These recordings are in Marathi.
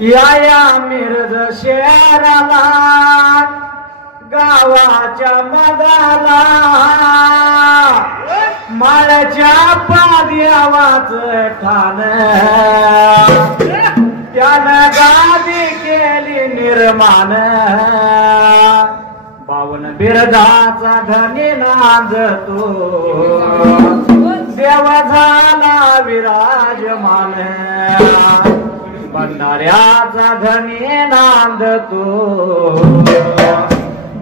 या मिरज शहराला गावाच्या मदाला माळ्याच्या पाद्यावाच ठाण त्यानं गादी केली निर्माण बावन बिरदाचा धनी नांदतो देव झाला विराजमान भंडाऱ्याचा धनी नांदतो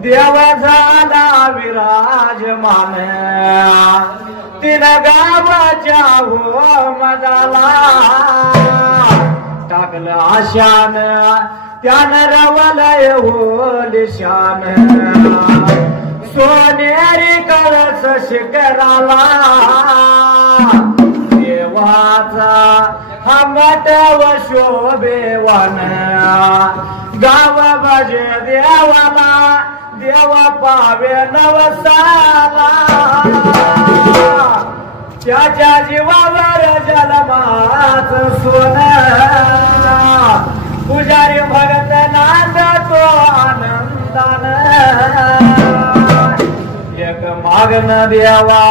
देव झाला विराजमान तीन गावाच्या हो मदाला टाकलं आशान त्यानं रवलय हो लिशान सोनेरी कळस शिखराला देवाचा हमट व शोभेवान गाव भजे देवाला देव पावे नवसाला त्याच्या जीवावर जन्माच सोन पुजारी भगत नांदतो आनंदान एक मागन देवा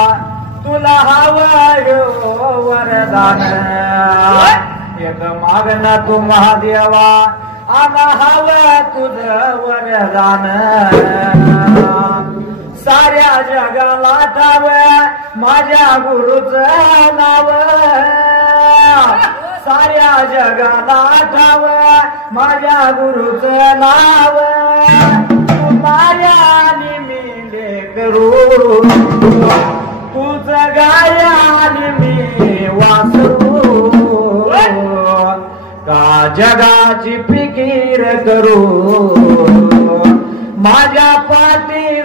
तुला हवं वरदान एक मागन तू महादेवा आम्हा हवं तुझं वरदान साऱ्या जगाला ठाव माझ्या गुरुचं नाव साऱ्या जगाला ठाव माझ्या गुरुचं नाव मायानी मी लेकरू तुझं गायानी मी वासरू का जगाची फिकीर करू माझ्या पाठी